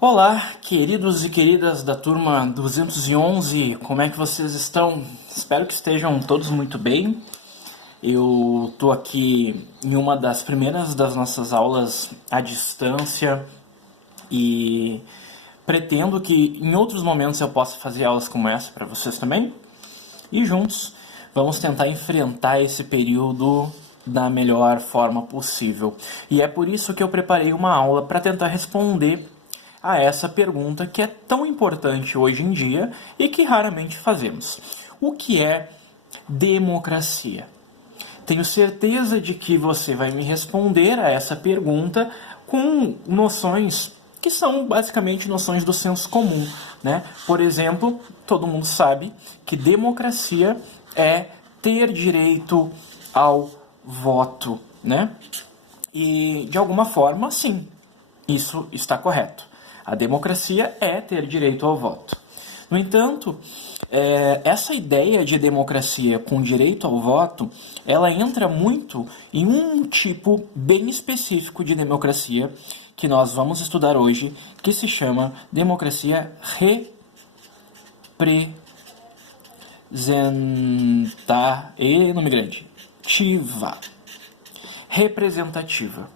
Olá, queridos e queridas da turma 211, como é que vocês estão? Espero que estejam todos muito bem. Eu estou aqui em uma das primeiras das nossas aulas à distância e pretendo que em outros momentos eu possa fazer aulas como essa para vocês também. E juntos vamos tentar enfrentar esse período da melhor forma possível. E é por isso que eu preparei uma aula para tentar responder a essa pergunta que é tão importante hoje em dia e que raramente fazemos. O que é democracia? Tenho certeza de que você vai me responder a essa pergunta com noções que são basicamente noções do senso comum, né? Por exemplo, todo mundo sabe que democracia é ter direito ao voto, né? E de alguma forma, sim, isso está correto. A democracia é ter direito ao voto. No entanto, essa ideia de democracia com direito ao voto, ela entra muito em um tipo bem específico de democracia que nós vamos estudar hoje, que se chama democracia representativa.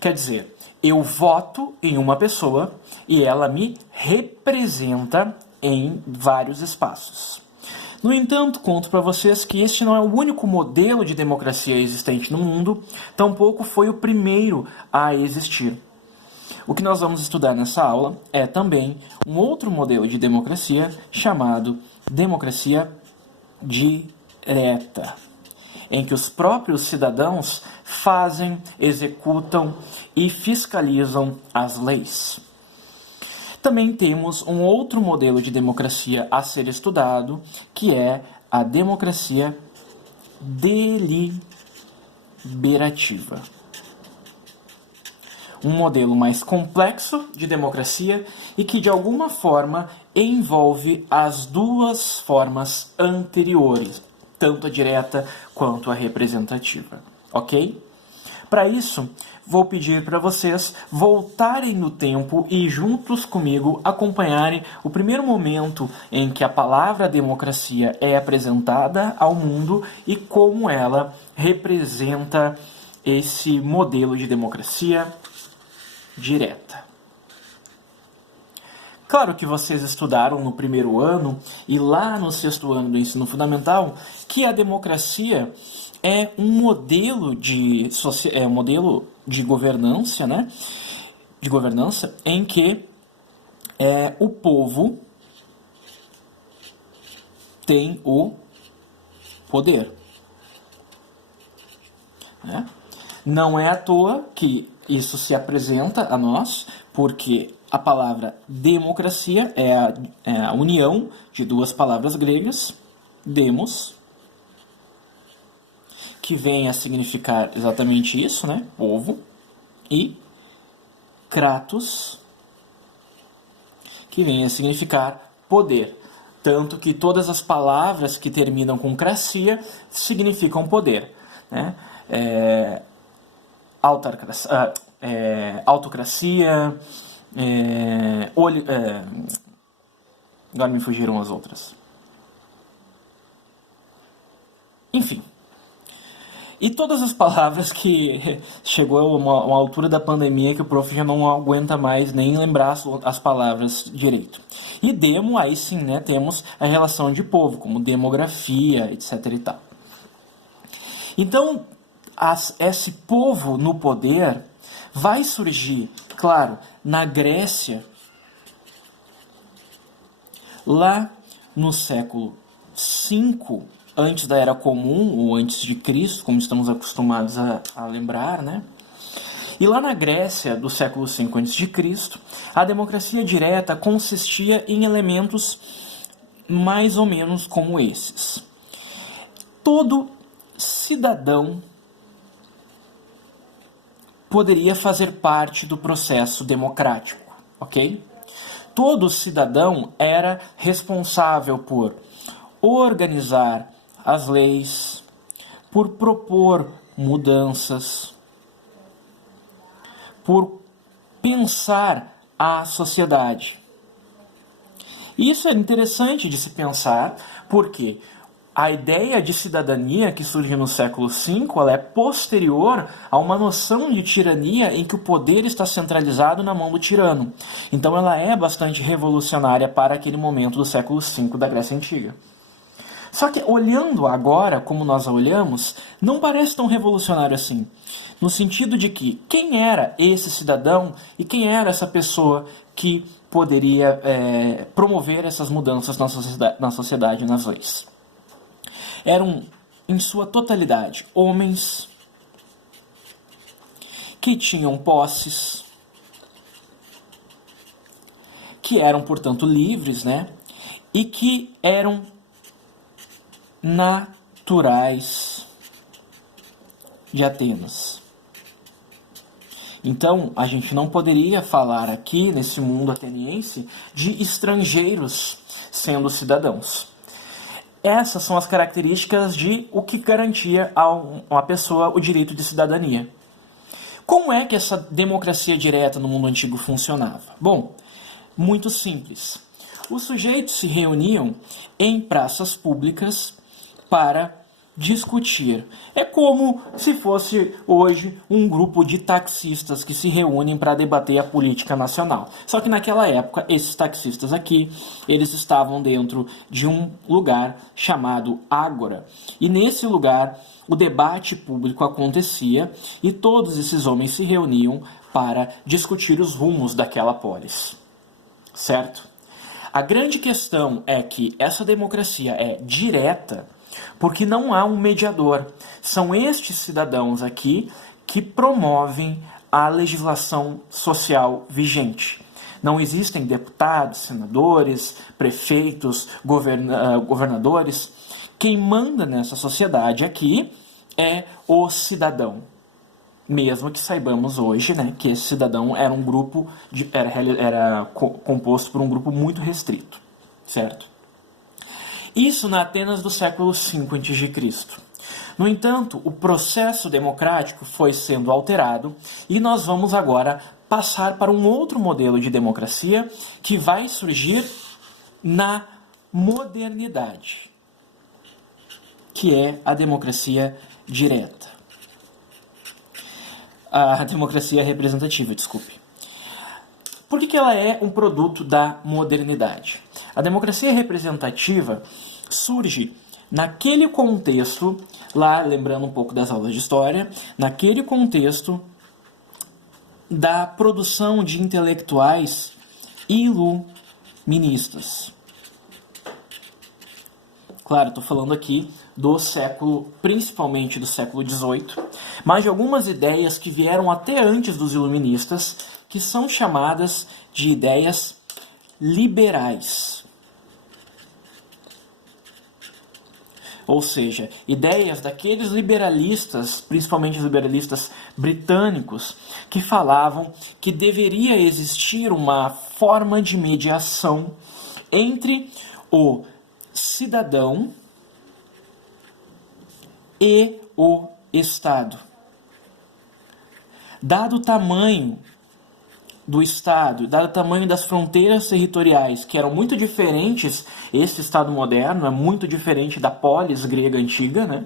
Quer dizer, eu voto em uma pessoa e ela me representa em vários espaços. No entanto, conto para vocês que este não é o único modelo de democracia existente no mundo, tampouco foi o primeiro a existir. O que nós vamos estudar nessa aula é também um outro modelo de democracia chamado democracia direta, em que os próprios cidadãos fazem, executam e fiscalizam as leis. Também temos um outro modelo de democracia a ser estudado, que é a democracia deliberativa. Um modelo mais complexo de democracia e que de alguma forma envolve as duas formas anteriores, tanto a direta quanto a representativa, ok? Para isso, vou pedir para vocês voltarem no tempo e juntos comigo acompanharem o primeiro momento em que a palavra democracia é apresentada ao mundo e como ela representa esse modelo de democracia direta. Claro que vocês estudaram no primeiro ano e lá no sexto ano do ensino fundamental que a democracia é um modelo de governança, né? De governança em que o povo tem o poder, né? Não é à toa que isso se apresenta a nós, porque a palavra democracia é a união de duas palavras gregas, demos, que vem a significar exatamente isso, né? Povo, e kratos, que vem a significar poder. Tanto que todas as palavras que terminam com cracia significam poder, né? Autocracia, agora me fugiram as outras. Enfim. E todas as palavras que chegou a uma altura da pandemia que o prof já não aguenta mais nem lembrar as palavras direito. E demo, aí sim, né, temos a relação de povo, como demografia, etc e tal. Então, esse povo no poder vai surgir, claro, na Grécia, lá no século V, antes da Era Comum, ou antes de Cristo, como estamos acostumados a lembrar, né? E lá na Grécia, do século V a.C., a democracia direta consistia em elementos mais ou menos como esses. Todo cidadão poderia fazer parte do processo democrático, ok? Todo cidadão era responsável por organizar as leis, por propor mudanças, por pensar à sociedade. Isso é interessante de se pensar, porque a ideia de cidadania que surge no século V ela é posterior a uma noção de tirania em que o poder está centralizado na mão do tirano. Então ela é bastante revolucionária para aquele momento do século V da Grécia Antiga. Só que olhando agora, como nós a olhamos, não parece tão revolucionário assim. No sentido de que quem era esse cidadão e quem era essa pessoa que poderia promover essas mudanças na sociedade e nas leis. Eram, em sua totalidade, homens que tinham posses, que eram, portanto, livres, né? E que eram naturais de Atenas. Então, a gente não poderia falar aqui, nesse mundo ateniense, de estrangeiros sendo cidadãos. Essas são as características de o que garantia a uma pessoa o direito de cidadania. Como é que essa democracia direta no mundo antigo funcionava? Bom, muito simples. Os sujeitos se reuniam em praças públicas para discutir. É como se fosse hoje um grupo de taxistas que se reúnem para debater a política nacional. Só que naquela época, esses taxistas aqui, eles estavam dentro de um lugar chamado Ágora. E nesse lugar, o debate público acontecia e todos esses homens se reuniam para discutir os rumos daquela polis. Certo? A grande questão é que essa democracia é direta porque não há um mediador. São estes cidadãos aqui que promovem a legislação social vigente. Não existem deputados, senadores, prefeitos, governadores. Quem manda nessa sociedade aqui é o cidadão. Mesmo que saibamos hoje, né, que esse cidadão era um grupo era composto por um grupo muito restrito, certo? Isso na Atenas do século V a.C. No entanto, o processo democrático foi sendo alterado e nós vamos agora passar para um outro modelo de democracia que vai surgir na modernidade, que é a democracia direta. A democracia representativa, desculpe. Por que ela é um produto da modernidade? A democracia representativa surge naquele contexto, lá lembrando um pouco das aulas de história, naquele contexto da produção de intelectuais iluministas. Claro, estou falando aqui do século, principalmente do século XVIII, mas de algumas ideias que vieram até antes dos iluministas, que são chamadas de ideias liberais. Ou seja, ideias daqueles liberalistas, principalmente os liberalistas britânicos, que falavam que deveria existir uma forma de mediação entre o cidadão e o Estado. Dado o tamanho do Estado, dado o tamanho das fronteiras territoriais, que eram muito diferentes, esse Estado moderno é muito diferente da polis grega antiga, né?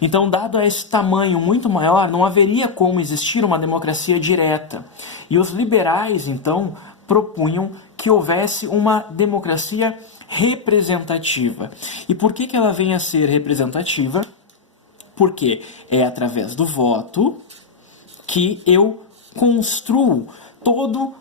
Então, dado esse tamanho muito maior, não haveria como existir uma democracia direta. E os liberais, então, propunham que houvesse uma democracia representativa. E por que ela vem a ser representativa? Porque é através do voto que eu construo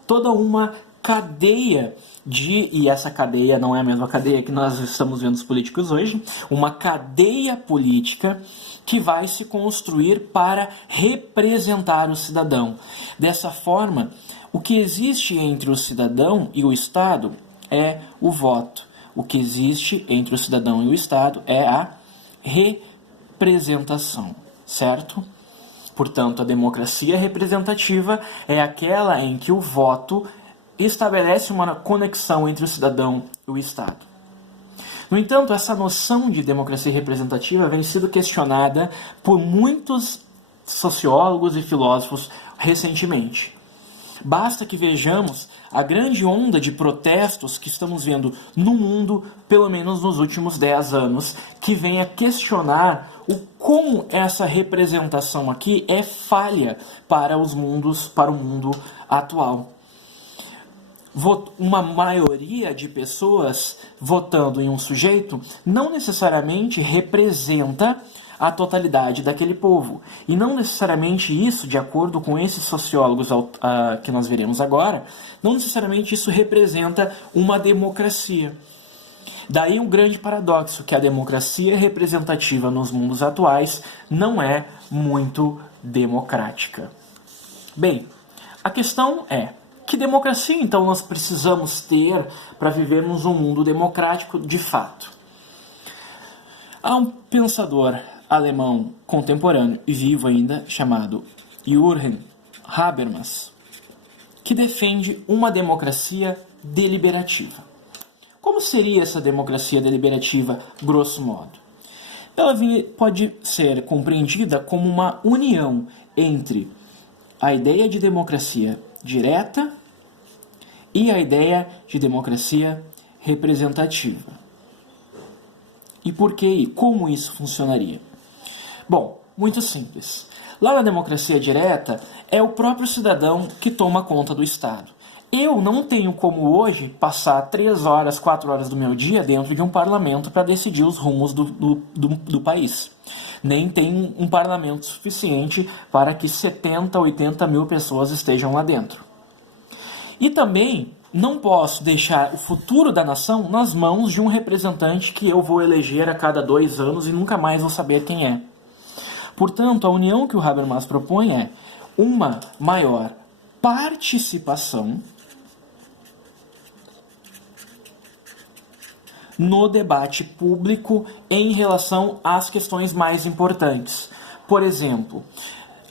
toda uma cadeia e essa cadeia não é a mesma cadeia que nós estamos vendo os políticos hoje, uma cadeia política que vai se construir para representar o cidadão. Dessa forma, o que existe entre o cidadão e o Estado é o voto. O que existe entre o cidadão e o Estado é a representação, certo? Portanto, a democracia representativa é aquela em que o voto estabelece uma conexão entre o cidadão e o Estado. No entanto, essa noção de democracia representativa vem sendo questionada por muitos sociólogos e filósofos recentemente. Basta que vejamos a grande onda de protestos que estamos vendo no mundo, pelo menos nos últimos 10 anos, que vem a questionar como essa representação aqui é falha para o mundo atual. Uma maioria de pessoas votando em um sujeito não necessariamente representa a totalidade daquele povo. E não necessariamente isso, de acordo com esses sociólogos que nós veremos agora, não necessariamente isso representa uma democracia. Daí um grande paradoxo, que a democracia representativa nos mundos atuais não é muito democrática. Bem, a questão é, que democracia então nós precisamos ter para vivermos um mundo democrático de fato? Há um pensador alemão contemporâneo e vivo ainda, chamado Jürgen Habermas, que defende uma democracia deliberativa. Como seria essa democracia deliberativa, grosso modo? Ela pode ser compreendida como uma união entre a ideia de democracia direta e a ideia de democracia representativa. E por que e como isso funcionaria? Bom, muito simples. Lá na democracia direta, é o próprio cidadão que toma conta do Estado. Eu não tenho como hoje passar 3 horas, 4 horas do meu dia dentro de um parlamento para decidir os rumos do país. Nem tem um parlamento suficiente para que 70, 80 mil pessoas estejam lá dentro. E também não posso deixar o futuro da nação nas mãos de um representante que eu vou eleger a cada 2 anos e nunca mais vou saber quem é. Portanto, a união que o Habermas propõe é uma maior participação no debate público em relação às questões mais importantes. Por exemplo,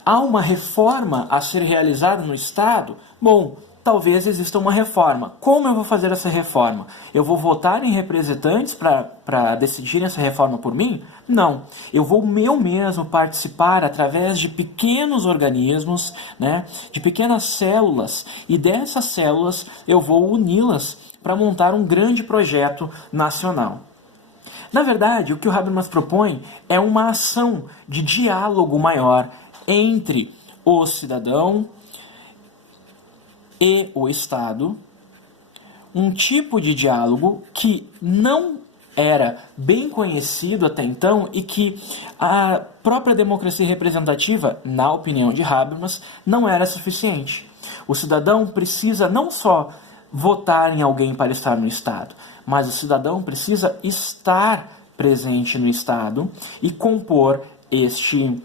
há uma reforma a ser realizada no Estado? Bom, talvez exista uma reforma. Como eu vou fazer essa reforma? Eu vou votar em representantes para decidirem essa reforma por mim? Não. Eu vou eu mesmo participar através de pequenos organismos, né, de pequenas células, e dessas células eu vou uni-las para montar um grande projeto nacional. Na verdade, o que o Habermas propõe é uma ação de diálogo maior entre o cidadão e o Estado, um tipo de diálogo que não era bem conhecido até então e que a própria democracia representativa, na opinião de Habermas, não era suficiente. O cidadão precisa não só votar em alguém para estar no Estado, mas o cidadão precisa estar presente no Estado e compor este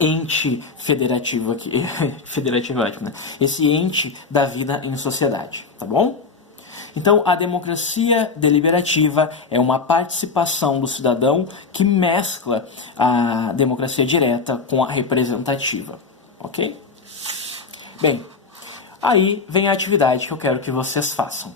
ente federativo aqui, federativo é ótimo, né? Esse ente da vida em sociedade, tá bom? Então, a democracia deliberativa é uma participação do cidadão que mescla a democracia direta com a representativa, ok? Bem, aí vem a atividade que eu quero que vocês façam.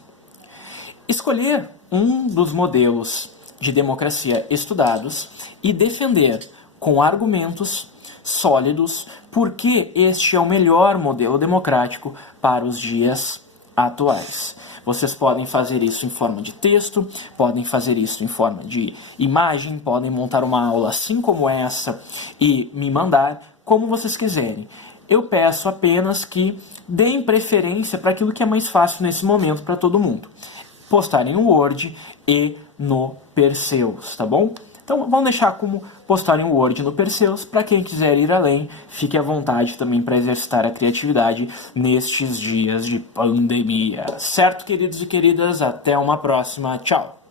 Escolher um dos modelos de democracia estudados e defender com argumentos sólidos porque este é o melhor modelo democrático para os dias atuais. Vocês podem fazer isso em forma de texto, podem fazer isso em forma de imagem, podem montar uma aula assim como essa e me mandar, como vocês quiserem. Eu peço apenas que deem preferência para aquilo que é mais fácil nesse momento para todo mundo. Postarem no Word e no Perseus, tá bom? Então vamos deixar como postarem o Word no Perseus. Para quem quiser ir além, fique à vontade também para exercitar a criatividade nestes dias de pandemia. Certo, queridos e queridas? Até uma próxima. Tchau!